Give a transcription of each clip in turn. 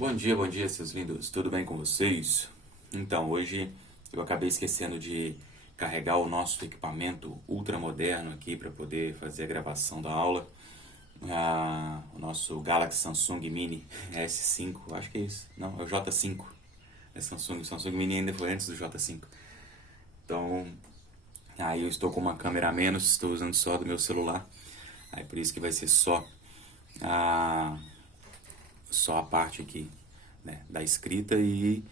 Bom dia, seus lindos. Tudo bem com vocês? Então, hoje eu acabei esquecendo de carregar o nosso equipamento ultra moderno aqui para poder fazer a gravação da aula. O nosso Galaxy Samsung Mini S5, acho que é isso. Não, é o J5. É Samsung. O Samsung Mini ainda foi antes do J5. Então, aí eu estou com uma câmera a menos, estou usando só do meu celular. Aí por isso que vai ser a só a parte aqui, né, da escrita, e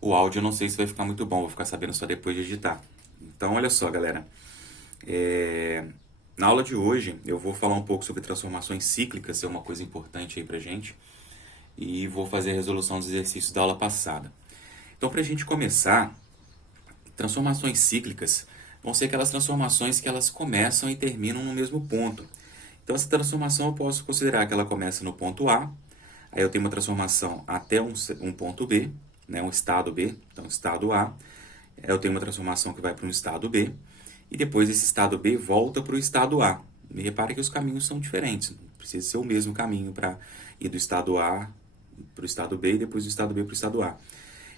o áudio eu não sei se vai ficar muito bom, vou ficar sabendo só depois de editar. Então, olha só, galera. Na aula de hoje eu vou falar um pouco sobre transformações cíclicas, é uma coisa importante aí pra gente, e vou fazer a resolução dos exercícios da aula passada. Então, pra gente começar, transformações cíclicas vão ser aquelas transformações que elas começam e terminam no mesmo ponto. Então, essa transformação eu posso considerar que ela começa no ponto A, aí eu tenho uma transformação até um ponto B, né, um estado B, então estado A. Eu tenho uma transformação que vai para um estado B, e depois esse estado B volta para o estado A. Me repare que os caminhos são diferentes, não precisa ser o mesmo caminho para ir do estado A para o estado B e depois do estado B para o estado A.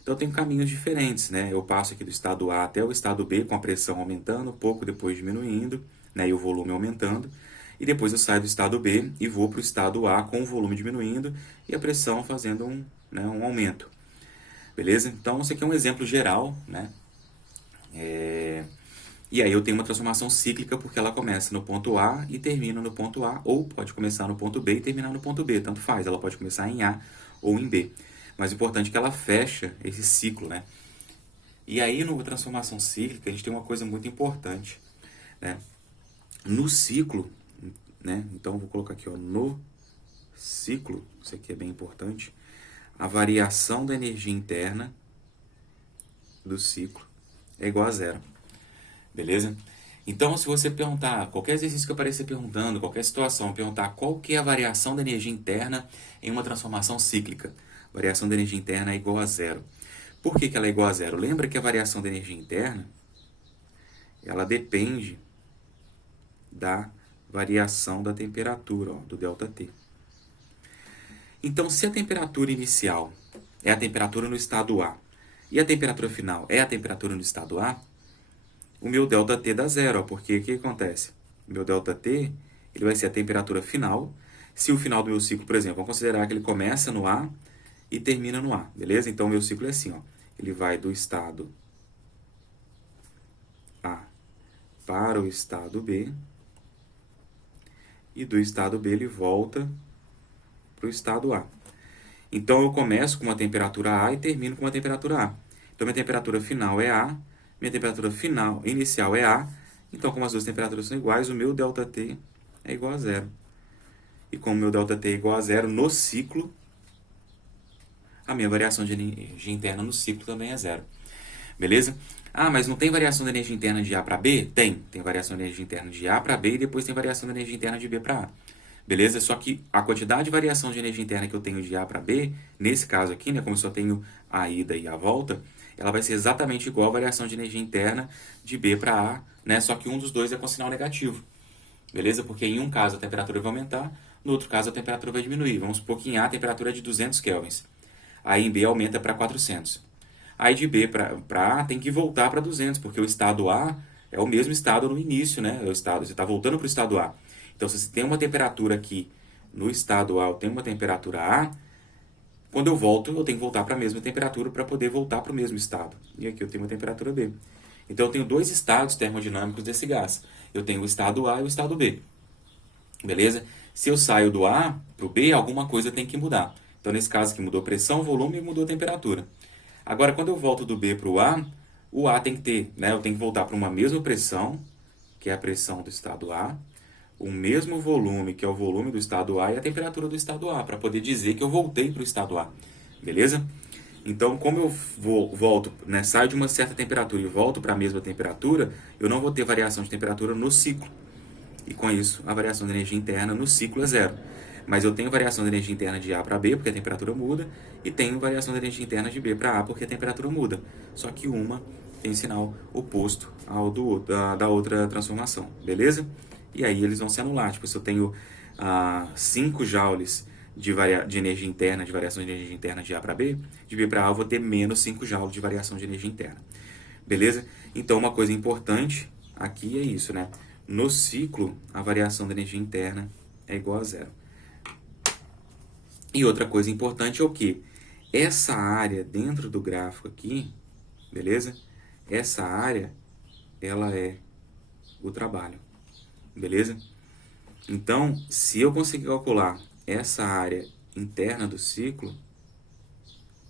Então eu tenho caminhos diferentes, né? Eu passo aqui do estado A até o estado B com a pressão aumentando, pouco depois diminuindo, né, e o volume aumentando. E depois eu saio do estado B e vou para o estado A com o volume diminuindo e a pressão fazendo um aumento. Beleza? Então, esse aqui é um exemplo geral, né? E aí eu tenho uma transformação cíclica porque ela começa no ponto A e termina no ponto A, ou pode começar no ponto B e terminar no ponto B, tanto faz. Ela pode começar em A ou em B. Mas o importante é que ela fecha esse ciclo, né? E aí, na transformação cíclica, a gente tem uma coisa muito importante, né? No ciclo, né? Então, eu vou colocar aqui, ó, no ciclo, isso aqui é bem importante, a variação da energia interna do ciclo é igual a zero. Beleza? Então, se você perguntar, qualquer exercício que aparecer perguntando, qualquer situação, perguntar qual que é a variação da energia interna em uma transformação cíclica, a variação da energia interna é igual a zero. Por que ela é igual a zero? Lembra que a variação da energia interna, ela depende da variação da temperatura, ó, do ΔT. Então, se a temperatura inicial é a temperatura no estado A e a temperatura final é a temperatura no estado A, o meu ΔT dá zero, porque o que acontece? O meu ΔT ele vai ser a temperatura final. Se o final do meu ciclo, por exemplo, vamos considerar que ele começa no A e termina no A, beleza? Então, o meu ciclo é assim, ó. Ele vai do estado A para o estado B, e do estado B ele volta para o estado A. Então, eu começo com uma temperatura A e termino com uma temperatura A. Então, minha temperatura final é A, minha temperatura final inicial é A. Então, como as duas temperaturas são iguais, o meu ΔT é igual a zero. E como o meu ΔT é igual a zero no ciclo, a minha variação de energia interna no ciclo também é zero. Beleza? Ah, mas não tem variação de energia interna de A para B? Tem. Tem variação de energia interna de A para B e depois tem variação de energia interna de B para A. Beleza? Só que a quantidade de variação de energia interna que eu tenho de A para B, nesse caso aqui, né, como eu só tenho a ida e a volta, ela vai ser exatamente igual à variação de energia interna de B para A, né? Só que um dos dois é com sinal negativo. Beleza? Porque em um caso a temperatura vai aumentar, no outro caso a temperatura vai diminuir. Vamos supor que em A a temperatura é de 200 kelvins. Aí em B aumenta para 400. Aí de B para A tem que voltar para 200, porque o estado A é o mesmo estado no início, né? É o estado, você está voltando para o estado A. Então, se você tem uma temperatura aqui no estado A, eu tenho uma temperatura A, quando eu volto, eu tenho que voltar para a mesma temperatura para poder voltar para o mesmo estado. E aqui eu tenho uma temperatura B. Então, eu tenho dois estados termodinâmicos desse gás. Eu tenho o estado A e o estado B. Beleza? Se eu saio do A para o B, alguma coisa tem que mudar. Então, nesse caso aqui, mudou pressão, volume e mudou a temperatura. Agora, quando eu volto do B para o A tem que ter, né? Eu tenho que voltar para uma mesma pressão, que é a pressão do estado A, o mesmo volume, que é o volume do estado A, e a temperatura do estado A, para poder dizer que eu voltei para o estado A. Beleza? Então, como eu volto, né, saio de uma certa temperatura e volto para a mesma temperatura, eu não vou ter variação de temperatura no ciclo. E com isso, a variação de energia interna no ciclo é zero. Mas eu tenho variação de energia interna de A para B, porque a temperatura muda, e tenho variação de energia interna de B para A, porque a temperatura muda. Só que uma tem sinal oposto ao da outra transformação, beleza? E aí eles vão se anular. Tipo, se eu tenho 5 joules de energia interna, de variação de energia interna de A para B, de B para A eu vou ter menos 5 joules de variação de energia interna. Beleza? Então, uma coisa importante aqui é isso, né? No ciclo, a variação da energia interna é igual a zero. E outra coisa importante é o quê? Essa área dentro do gráfico aqui, beleza? Essa área, ela é o trabalho, beleza? Então, se eu conseguir calcular essa área interna do ciclo,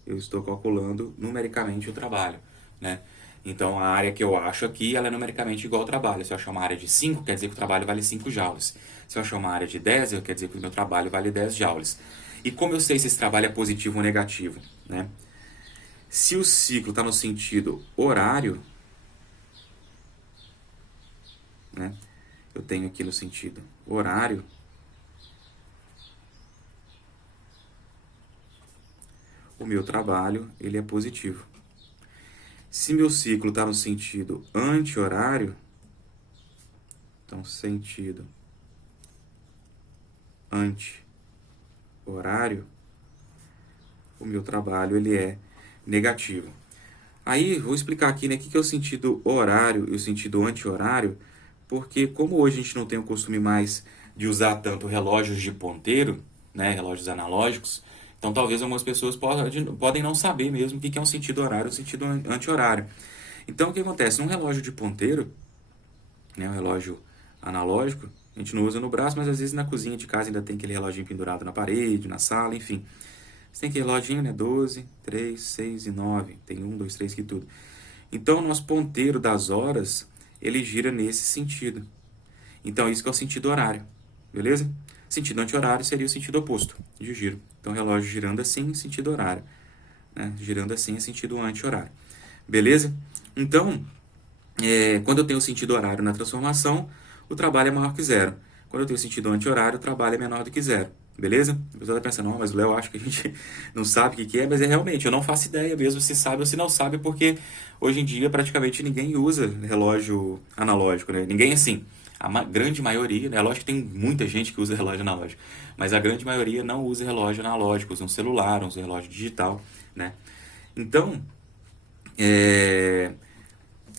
eu estou calculando numericamente o trabalho, né? Então, a área que eu acho aqui, ela é numericamente igual ao trabalho. Se eu achar uma área de 5, quer dizer que o trabalho vale 5 joules. Se eu achar uma área de 10, quer dizer que o meu trabalho vale 10 joules. E como eu sei se esse trabalho é positivo ou negativo, né? Se o ciclo está no sentido horário, né? Eu tenho aqui no sentido horário, o meu trabalho ele é positivo. Se meu ciclo está no sentido anti-horário, então sentido anti-horário, o meu trabalho ele é negativo. Aí, vou explicar aqui, né, o que é o sentido horário e o sentido anti-horário, porque como hoje a gente não tem o costume mais de usar tanto relógios de ponteiro, né, relógios analógicos, então talvez algumas pessoas podem não saber mesmo o que é um sentido horário e um sentido anti-horário. Então, o que acontece? Num relógio de ponteiro, né, um relógio analógico, a gente não usa no braço, mas às vezes na cozinha de casa ainda tem aquele reloginho pendurado na parede, na sala, enfim. Você tem aquele reloginho, né? 12, 3, 6 e 9. Tem 1, 2, 3 aqui tudo. Então, o nosso ponteiro das horas, ele gira nesse sentido. Então, isso que é o sentido horário, beleza? Sentido anti-horário seria o sentido oposto de giro. Então, o relógio girando assim, sentido horário. Né? Girando assim é sentido anti-horário. Beleza? Então, quando eu tenho sentido horário na transformação, o trabalho é maior que zero. Quando eu tenho sentido anti-horário, o trabalho é menor do que zero. Beleza? A pessoa está pensando, não, mas o Léo acha que a gente não sabe o que é, mas é realmente, eu não faço ideia mesmo se sabe ou se não sabe, porque hoje em dia praticamente ninguém usa relógio analógico, né? Ninguém assim. A grande maioria, né? Lógico que tem muita gente que usa relógio analógico, mas a grande maioria não usa relógio analógico, usa um celular, usa um relógio digital, né? Então,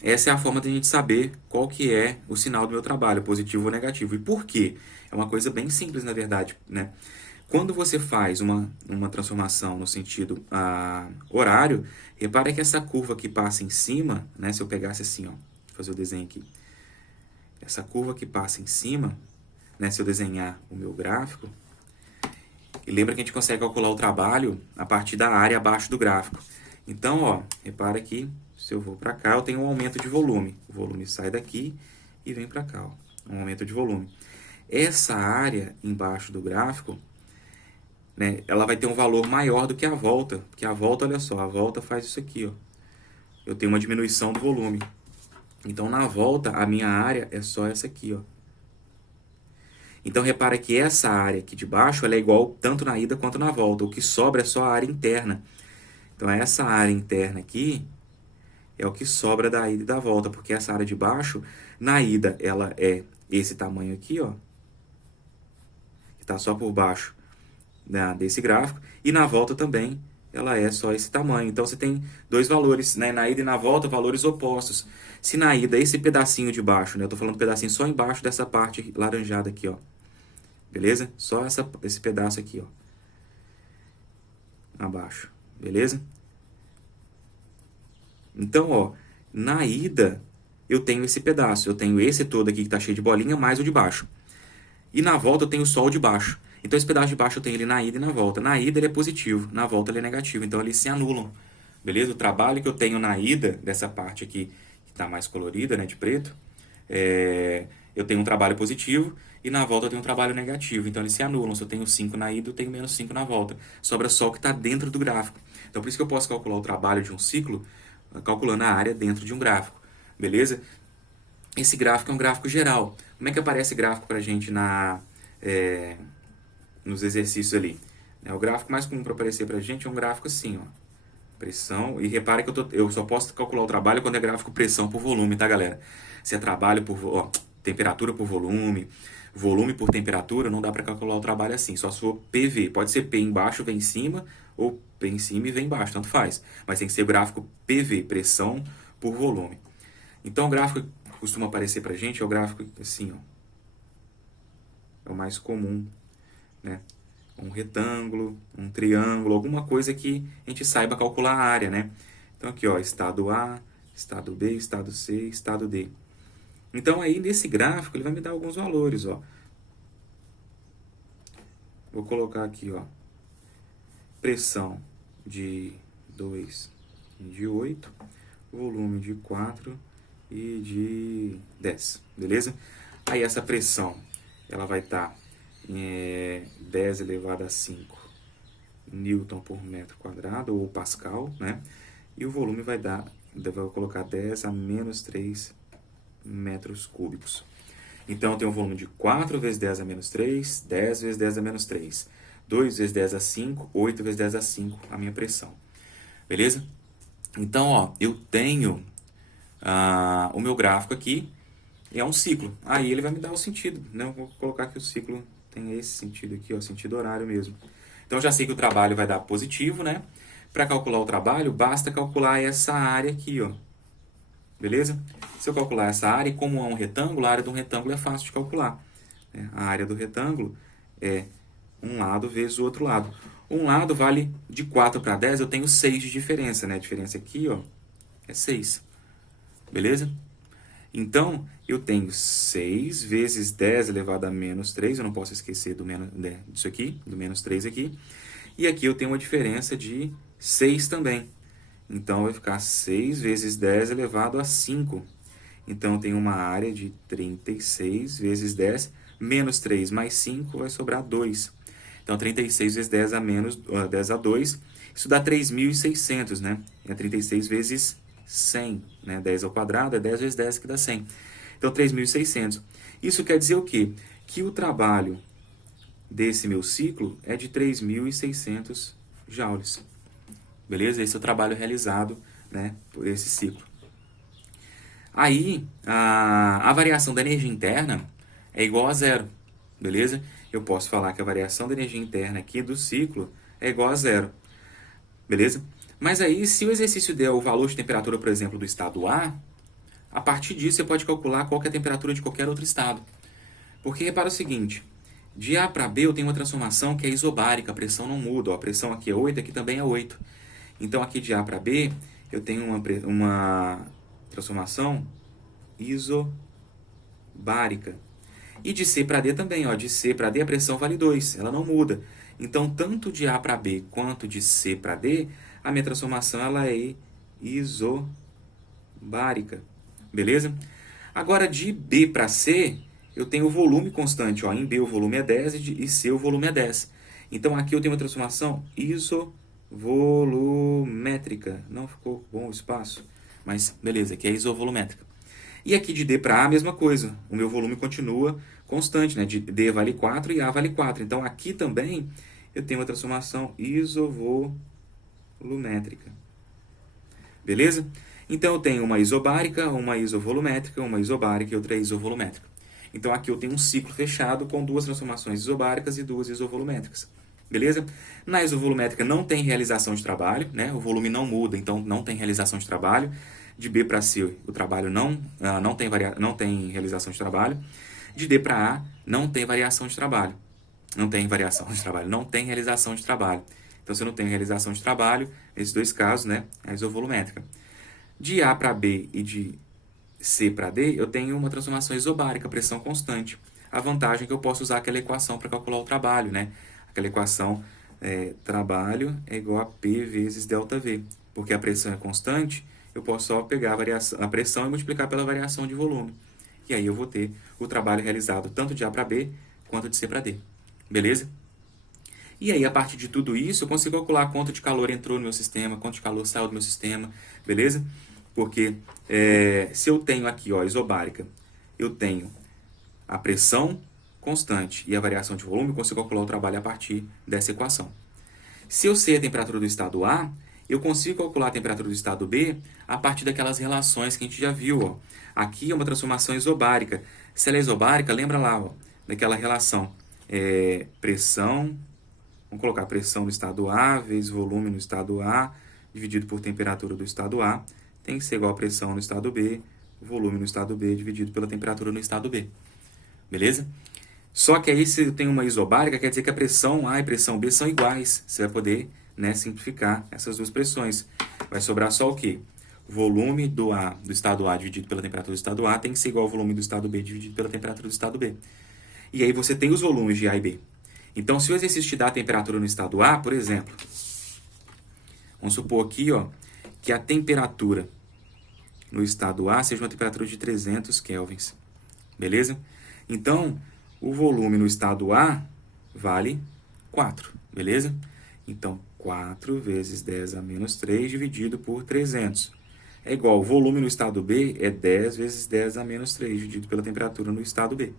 essa é a forma de a gente saber qual que é o sinal do meu trabalho, positivo ou negativo. E por quê? É uma coisa bem simples, na verdade, né? Quando você faz uma transformação no sentido horário, repara que essa curva que passa em cima, né? Se eu pegasse assim, ó, vou fazer o desenho aqui. Essa curva que passa em cima, né? Se eu desenhar o meu gráfico, e lembra que a gente consegue calcular o trabalho a partir da área abaixo do gráfico. Então, ó, repara que se eu vou para cá, eu tenho um aumento de volume. O volume sai daqui e vem para cá, ó, um aumento de volume. Essa área embaixo do gráfico, né, ela vai ter um valor maior do que a volta, porque a volta, olha só, a volta faz isso aqui, ó. Eu tenho uma diminuição do volume. Então, na volta, a minha área é só essa aqui, ó. Então, repara que essa área aqui de baixo, ela é igual tanto na ida quanto na volta. O que sobra é só a área interna. Então, essa área interna aqui é o que sobra da ida e da volta, porque essa área de baixo, na ida, ela é esse tamanho aqui, ó, que está só por baixo, né, desse gráfico, e na volta também ela é só esse tamanho. Então, você tem dois valores, né, na ida e na volta, valores opostos. Se na ida, esse pedacinho de baixo, né, eu estou falando pedacinho só embaixo dessa parte laranjada aqui, ó, beleza? Só esse pedaço aqui, ó, abaixo, beleza? Então, ó, na ida eu tenho esse pedaço, eu tenho esse todo aqui que está cheio de bolinha, mais o de baixo. E na volta eu tenho só o de baixo. Então esse pedaço de baixo eu tenho ele na ida e na volta. Na ida ele é positivo, na volta ele é negativo, então eles se anulam. Beleza? O trabalho que eu tenho na ida, dessa parte aqui, que está mais colorida, né, de preto, eu tenho um trabalho positivo e na volta eu tenho um trabalho negativo. Então eles se anulam. Se eu tenho 5 na ida, eu tenho menos 5 na volta. Sobra só o que está dentro do gráfico. Então por isso que eu posso calcular o trabalho de um ciclo calculando a área dentro de um gráfico. Beleza? Esse gráfico é um gráfico geral. Como é que aparece gráfico para a gente nos exercícios ali? O gráfico mais comum para aparecer para a gente é um gráfico assim, ó. Pressão. E repara que eu só posso calcular o trabalho quando é gráfico pressão por volume, tá, galera? Se é trabalho por temperatura por volume, Volume por temperatura, não dá para calcular o trabalho assim, só se for PV. Pode ser P embaixo, vem em cima, ou P em cima e vem embaixo, tanto faz. Mas tem que ser gráfico PV, pressão por volume. Então o gráfico que costuma aparecer para a gente é o gráfico assim, ó. É o mais comum, né? Um retângulo, um triângulo, alguma coisa que a gente saiba calcular a área, né? Então aqui, ó, estado A, estado B, estado C, estado D. Então aí nesse gráfico ele vai me dar alguns valores, ó. Vou colocar aqui, ó, pressão de 2 e de 8, volume de 4 e de 10, beleza? Aí essa pressão, ela vai estar em 10 elevado a 5 newton por metro quadrado, ou pascal, né? E o volume vai dar, vou colocar 10 a menos 3 metros cúbicos. Então, eu tenho um volume de 4 vezes 10 a menos 3, 10 vezes 10 a menos 3, 2 vezes 10 a 5, 8 vezes 10 a 5, a minha pressão. Beleza? Então, ó, eu tenho o meu gráfico aqui, é um ciclo. Aí ele vai me dar o sentido, né? Eu vou colocar que o ciclo tem esse sentido aqui, ó, sentido horário mesmo. Então, eu já sei que o trabalho vai dar positivo, né? Para calcular o trabalho, basta calcular essa área aqui, ó. Beleza? Se eu calcular essa área, e como é um retângulo, a área de um retângulo é fácil de calcular, né? A área do retângulo é um lado vezes o outro lado. Um lado vale de 4 para 10, eu tenho 6 de diferença, né? A diferença aqui, ó, é 6. Beleza? Então, eu tenho 6 vezes 10 elevado a menos 3, eu não posso esquecer do menos, disso aqui, do menos 3 aqui. E aqui eu tenho uma diferença de 6 também. Então, vai ficar 6 vezes 10 elevado a 5. Então, eu tenho uma área de 36 vezes 10, menos 3 mais 5 vai sobrar 2. Então, 36 vezes 10 a menos 10 a 2, isso dá 3.600, né? É 36 vezes 100, né? 10 ao quadrado é 10 vezes 10 que dá 100. Então, 3.600. Isso quer dizer o quê? Que o trabalho desse meu ciclo é de 3.600 joules. Beleza? Esse é o trabalho realizado, né, por esse ciclo. Aí, a variação da energia interna é igual a zero. Beleza? Eu posso falar que a variação da energia interna aqui do ciclo é igual a zero. Beleza? Mas aí, se o exercício der o valor de temperatura, por exemplo, do estado a partir disso você pode calcular qual que é a temperatura de qualquer outro estado. Porque repara o seguinte, de A para B eu tenho uma transformação que é isobárica, a pressão não muda. Ó, a pressão aqui é 8, aqui também é 8. Então aqui de A para B eu tenho uma transformação isobárica. E de C para D também, ó, de C para D a pressão vale 2, ela não muda. Então, tanto de A para B quanto de C para D, a minha transformação ela é isobárica. Beleza? Agora, de B para C, eu tenho o volume constante. Ó. Em B o volume é 10 e C o volume é 10. Então, aqui eu tenho uma transformação isovolumétrica. Não ficou bom o espaço, mas beleza, aqui é isovolumétrica. E aqui de D para A, a mesma coisa. O meu volume continua constante, né? De D vale 4 e A vale 4. Então, aqui também eu tenho uma transformação isovolumétrica. Beleza? Então, eu tenho uma isobárica, uma isovolumétrica, uma isobárica e outra isovolumétrica. Então, aqui eu tenho um ciclo fechado com duas transformações isobáricas e duas isovolumétricas. Beleza? Na isovolumétrica não tem realização de trabalho, né? O volume não muda, então não tem realização de trabalho. De B para C, o trabalho não tem realização de trabalho. De D para A, não tem variação de trabalho. Não tem variação de trabalho, não tem realização de trabalho. Então, se eu não tenho realização de trabalho, nesses dois casos, né, é a isovolumétrica. De A para B e de C para D, eu tenho uma transformação isobárica, pressão constante. A vantagem é que eu posso usar aquela equação para calcular o trabalho, né? Aquela equação, trabalho é igual a P vezes ΔV. Porque a pressão é constante, eu posso só pegar a pressão e multiplicar pela variação de volume. E aí eu vou ter o trabalho realizado tanto de A para B quanto de C para D. Beleza? E aí, a partir de tudo isso, eu consigo calcular quanto de calor entrou no meu sistema, quanto de calor saiu do meu sistema, beleza? Porque se eu tenho aqui, ó, isobárica, eu tenho a pressão constante e a variação de volume, eu consigo calcular o trabalho a partir dessa equação. Se eu sei a temperatura do estado A, eu consigo calcular a temperatura do estado B a partir daquelas relações que a gente já viu. Ó. Aqui é uma transformação isobárica. Se ela é isobárica, lembra lá, ó, daquela relação pressão, vamos colocar pressão no estado A vezes volume no estado A, dividido por temperatura do estado A, tem que ser igual a pressão no estado B, volume no estado B, dividido pela temperatura no estado B. Beleza? Só que aí se tem uma isobárica, quer dizer que a pressão A e a pressão B são iguais. Você vai poder, né, simplificar essas duas pressões. Vai sobrar só o quê? O volume do estado A dividido pela temperatura do estado A tem que ser igual ao volume do estado B dividido pela temperatura do estado B. E aí você tem os volumes de A e B. Então, se o exercício te dá a temperatura no estado A, por exemplo, vamos supor aqui, ó, que a temperatura no estado A seja uma temperatura de 300 kelvins. Beleza? Então, o volume no estado A vale 4, beleza? Então, 4 vezes 10 a menos 3 dividido por 300. É igual, o volume no estado B é 10 vezes 10 a menos 3 dividido pela temperatura no estado B.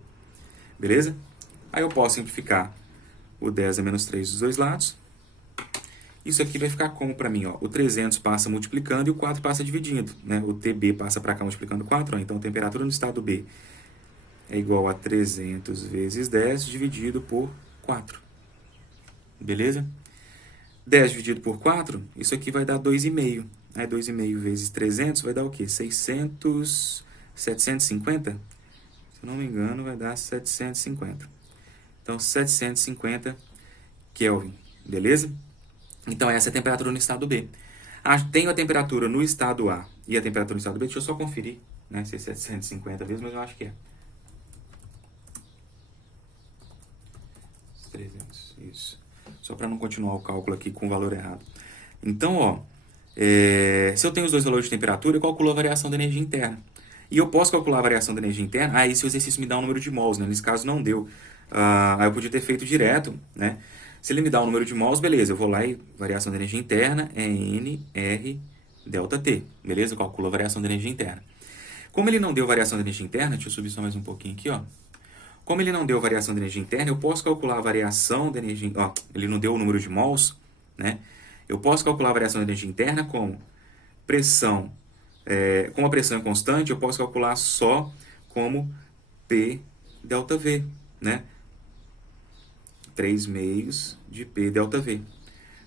Beleza? Aí eu posso simplificar o 10 a menos 3 dos dois lados. Isso aqui vai ficar como para mim? Ó? O 300 passa multiplicando e o 4 passa dividindo. Né? O TB passa para cá multiplicando 4. Ó. Então, a temperatura no estado B é igual a 300 vezes 10 dividido por 4. Beleza? 10 dividido por 4, isso aqui vai dar 2,5. Aí 2,5 vezes 300 vai dar o quê? 750? Se eu não me engano, vai dar 750. Então, 750 Kelvin. Beleza? Então, essa é a temperatura no estado B. Tenho a temperatura no estado A e a temperatura no estado B. Deixa eu só conferir, né, se é 750 mesmo, mas eu acho que é. 300, isso. Só para não continuar o cálculo aqui com o valor errado. Então, ó, se eu tenho os dois valores de temperatura, eu calculo a variação da energia interna. E eu posso calcular a variação da energia interna, aí se o exercício me dá um número de mols, né? Nesse caso não deu. Aí eu podia ter feito direto, né? Se ele me dá um número de mols, beleza, eu vou lá e variação da energia interna é N, R, delta T. Beleza? Eu calculo a variação da energia interna. Como ele não deu variação da energia interna, deixa eu subir só mais um pouquinho aqui, ó. Como ele não deu variação de energia interna, eu posso calcular a variação da energia... Ó, ele não deu o número de mols, né? Eu posso calcular a variação da energia interna como pressão. Como a pressão é constante, eu posso calcular só como P delta V, né? 3 meios de P delta V.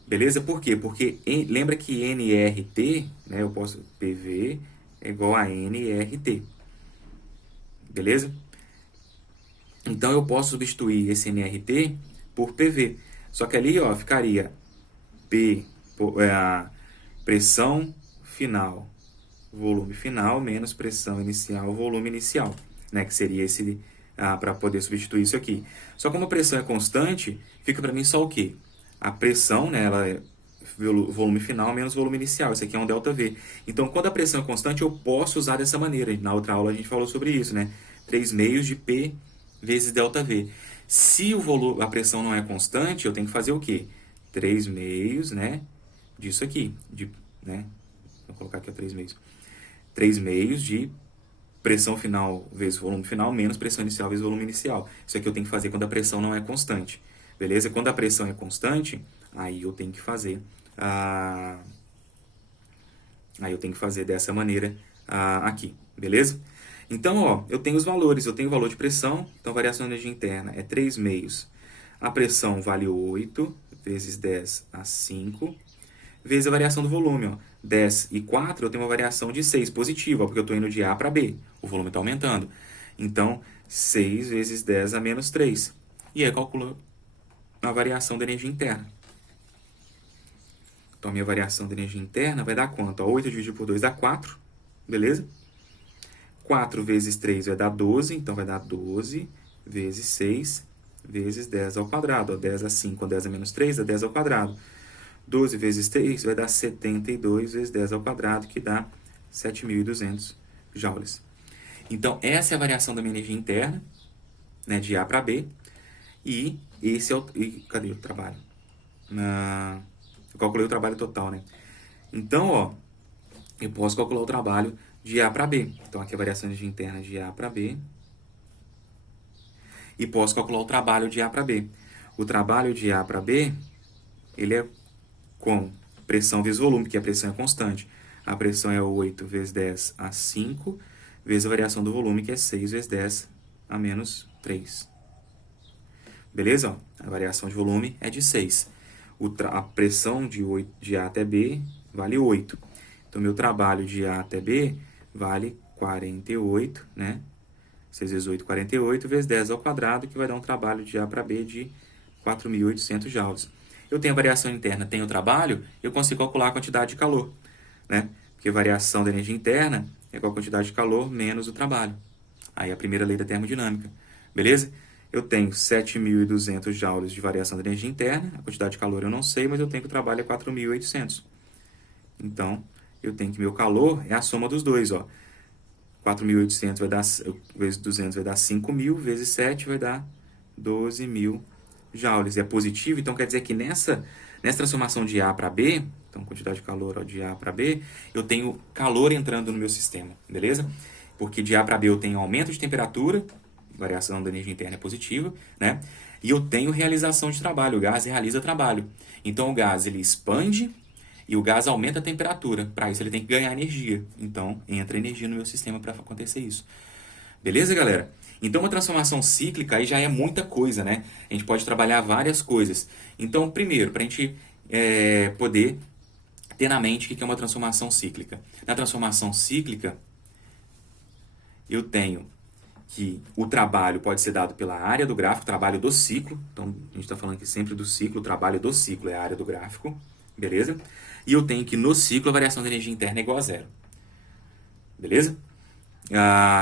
Beleza? Por quê? Porque lembra que nRT, né? Eu posso... PV é igual a nRT. Beleza? Então, eu posso substituir esse nRT por PV. Só que ali, ó, ficaria a pressão final, volume final, menos pressão inicial, volume inicial. Né, que seria esse, para poder substituir isso aqui. Só como a pressão é constante, fica para mim só o quê? A pressão, né, ela é volume final menos volume inicial. Isso aqui é um ΔV. Então, quando a pressão é constante, eu posso usar dessa maneira. Na outra aula a gente falou sobre isso, né? 3 meios de P vezes ΔV. Se a pressão não é constante, eu tenho que fazer o quê? 3 meios, né, disso aqui. Né? Vou colocar aqui 3 meios. 3 meios de pressão final vezes volume final menos pressão inicial vezes volume inicial. Isso aqui eu tenho que fazer quando a pressão não é constante. Beleza? Quando a pressão é constante, aí eu tenho que fazer dessa maneira aqui. Beleza? Então, ó, eu tenho os valores. Eu tenho o valor de pressão. Então, a variação de energia interna é 3 meios. A pressão vale 8 vezes 10 a 5 vezes a variação do volume. Ó. 10 e 4, eu tenho uma variação de 6 positiva, porque eu estou indo de A para B. O volume está aumentando. Então, 6 vezes 10 a menos 3. E aí eu calculo a variação da energia interna. Então, a minha variação da energia interna vai dar quanto? Ó, 8 dividido por 2 dá 4. Beleza? 4 vezes 3 vai dar 12. Então, vai dar 12 vezes 6 vezes 10 ao quadrado. Ó, 10 a 5, 10 a menos 3 dá 10 ao quadrado. 12 vezes 3 vai dar 72 vezes 10 ao quadrado, que dá 7.200 joules. Então, essa é a variação da minha energia interna, né, de A para B. E esse é o... cadê o trabalho? Eu calculei o trabalho total, né? Então, ó, eu posso calcular o trabalho de A para B. Então, aqui é a variação de energia interna de A para B. E posso calcular o trabalho de A para B. O trabalho de A para B, ele é com pressão vezes volume, porque a pressão é constante. A pressão é 8 vezes 10 a 5, vezes a variação do volume, que é 6 vezes 10 a menos 3. Beleza? Ó, a variação de volume é de 6. A pressão de A até B vale 8. Então, meu trabalho de A até B vale 48, né? 6 vezes 8, 48, vezes 10 ao quadrado, que vai dar um trabalho de A para B de 4.800 joules. Eu tenho a variação interna, tenho o trabalho, eu consigo calcular a quantidade de calor, né? Porque a variação da energia interna é igual a quantidade de calor menos o trabalho. Aí a primeira lei da termodinâmica, beleza? Eu tenho 7.200 joules de variação da energia interna, a quantidade de calor eu não sei, mas eu tenho que o trabalho é 4.800. Então, eu tenho que meu calor é a soma dos dois, ó. 4.800 vai dar, vezes 200 vai dar 5.000, vezes 7 vai dar 12.000 joules. É positivo, então quer dizer que nessa transformação de A para B, então quantidade de calor ó, de A para B, eu tenho calor entrando no meu sistema, beleza? Porque de A para B eu tenho aumento de temperatura, variação da energia interna é positiva, né? E eu tenho realização de trabalho, o gás realiza trabalho. Então o gás ele expande e o gás aumenta a temperatura. Para isso ele tem que ganhar energia. Então entra energia no meu sistema para acontecer isso. Beleza, galera? Então uma transformação cíclica aí já é muita coisa, né? A gente pode trabalhar várias coisas. Então, primeiro, para a gente poder ter na mente o que é uma transformação cíclica. Na transformação cíclica, eu tenho que o trabalho pode ser dado pela área do gráfico, trabalho do ciclo. Então, a gente está falando aqui sempre do ciclo, o trabalho do ciclo é a área do gráfico, beleza? E eu tenho que no ciclo a variação da energia interna é igual a zero, beleza?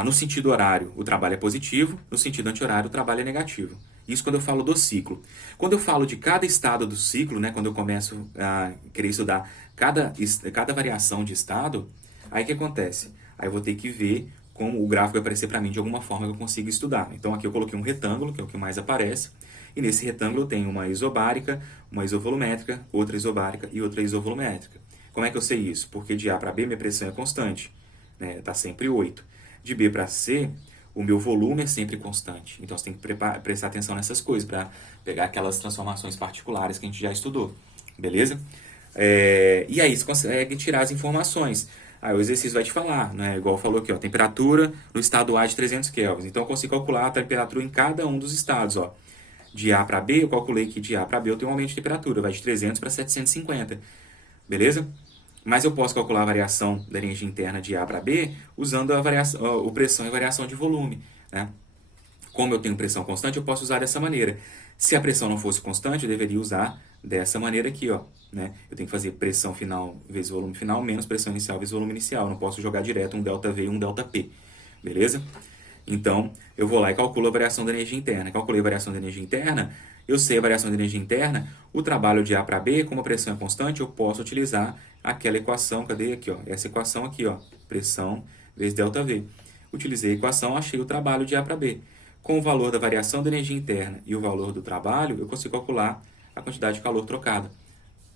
No sentido horário, o trabalho é positivo, no sentido anti-horário, o trabalho é negativo. Isso quando eu falo do ciclo. Quando eu falo de cada estado do ciclo, né, quando eu começo a querer estudar cada variação de estado, aí o que acontece? Aí eu vou ter que ver como o gráfico vai aparecer para mim de alguma forma que eu consiga estudar. Então aqui eu coloquei um retângulo, que é o que mais aparece, e nesse retângulo eu tenho uma isobárica, uma isovolumétrica, outra isobárica e outra isovolumétrica. Como é que eu sei isso? Porque de A para B minha pressão é constante, né? Tá sempre 8. De B para C, o meu volume é sempre constante. Então você tem que prestar atenção nessas coisas para pegar aquelas transformações particulares que a gente já estudou. Beleza? E aí você consegue tirar as informações. Aí o exercício vai te falar, né? Igual falou aqui, ó, temperatura no estado A de 300 kelvin. Então eu consigo calcular a temperatura em cada um dos estados, ó. De A para B, eu calculei que de A para B eu tenho um aumento de temperatura, vai de 300 para 750. Beleza? Mas eu posso calcular a variação da energia interna de A para B usando o pressão e variação de volume, né? Como eu tenho pressão constante, eu posso usar dessa maneira. Se a pressão não fosse constante, eu deveria usar dessa maneira aqui, ó, né? Eu tenho que fazer pressão final vezes volume final menos pressão inicial vezes volume inicial. Eu não posso jogar direto um ΔV e um ΔP, beleza? Então, eu vou lá e calculo a variação da energia interna. Calculei a variação da energia interna, eu sei a variação da energia interna, o trabalho de A para B, como a pressão é constante, eu posso utilizar aquela equação, cadê aqui, ó? Essa equação aqui, ó, pressão vezes ΔV. Utilizei a equação, achei o trabalho de A para B. Com o valor da variação da energia interna e o valor do trabalho, eu consigo calcular a quantidade de calor trocada.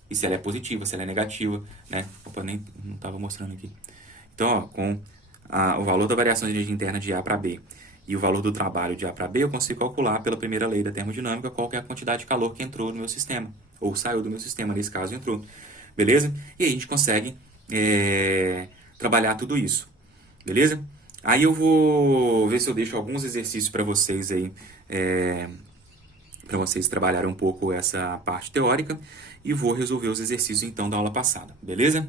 E se ela é positiva, se ela é negativa, né? Opa, nem não estava mostrando aqui. Então, ó, com o valor da variação de energia interna de A para B e o valor do trabalho de A para B, eu consigo calcular pela primeira lei da termodinâmica qual que é a quantidade de calor que entrou no meu sistema, ou saiu do meu sistema, nesse caso entrou. Beleza? E aí a gente consegue trabalhar tudo isso. Beleza? Aí eu vou ver se eu deixo alguns exercícios para vocês aí, para vocês trabalharem um pouco essa parte teórica, e vou resolver os exercícios então da aula passada. Beleza?